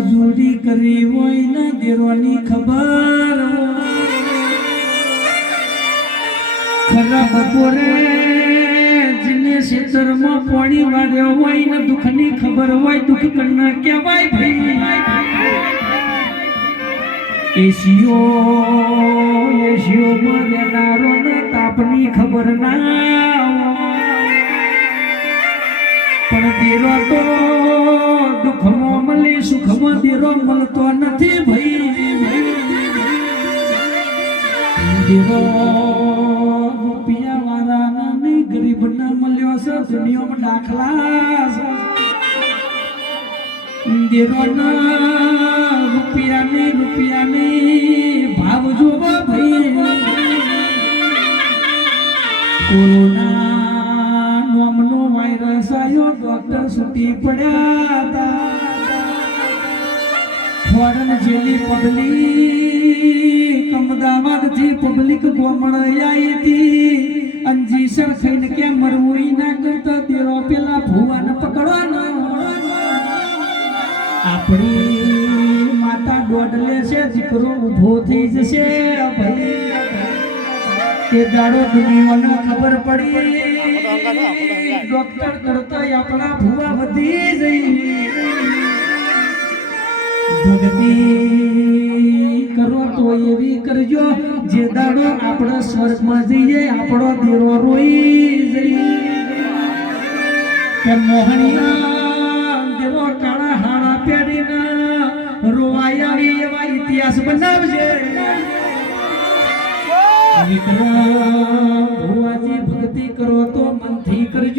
મજૂરી કરી હોય ને દેરોની ખબર ખરા બપોરે જેને ખેતરમાં પાણી વાળ્યો હોય ને દુઃખની ખબર હોય દુઃખ કરના કહેવાય ભાઈ એશિયો માં રહેનારો ને તાપની ખબર ના પણ દેરો તો દુઃખમાં મળે સુખમાં દેરો મળતો નથી ભાઈ દેરો રૂપિયા વાળાના નહીં ગરીબ ના મળ્યો છે દુનિયામાં દાખલા દેરો ના રૂપિયાની ભાવ જોવો ભાઈ કોરોના નામનો વાયરસ આવ્યો ડોક્ટર છૂટી પડ્યા હતા ફોરેન જેલી પબ્લિક અમદાવાદથી પબ્લિક ગોમણ આવી હતી અંજીસર થઈને કે મરવું ના કરતો તેરો પેલા ભુવાને પકડવાનો આપણી માતા દોડ લેશે દીકરો ઊભો થઈ જશે એ દાડો દુનિયાને ખબર પડી ડોક્ટર કરતા આપણા ભુવા વધી જઈ ભક્તિ કરો તો એવી કરજો જે દાડો આપણે સ્વર્ગમાં જઈએ આપણો દેરો રોઈ જઈએ કે મોહનિયા દેવો કાળા હાડા પહેરીને રોવાયાળી એવા ઇતિહાસ બનાવજે ભુવાજી ભક્તિ કરો તો મનથી કરજો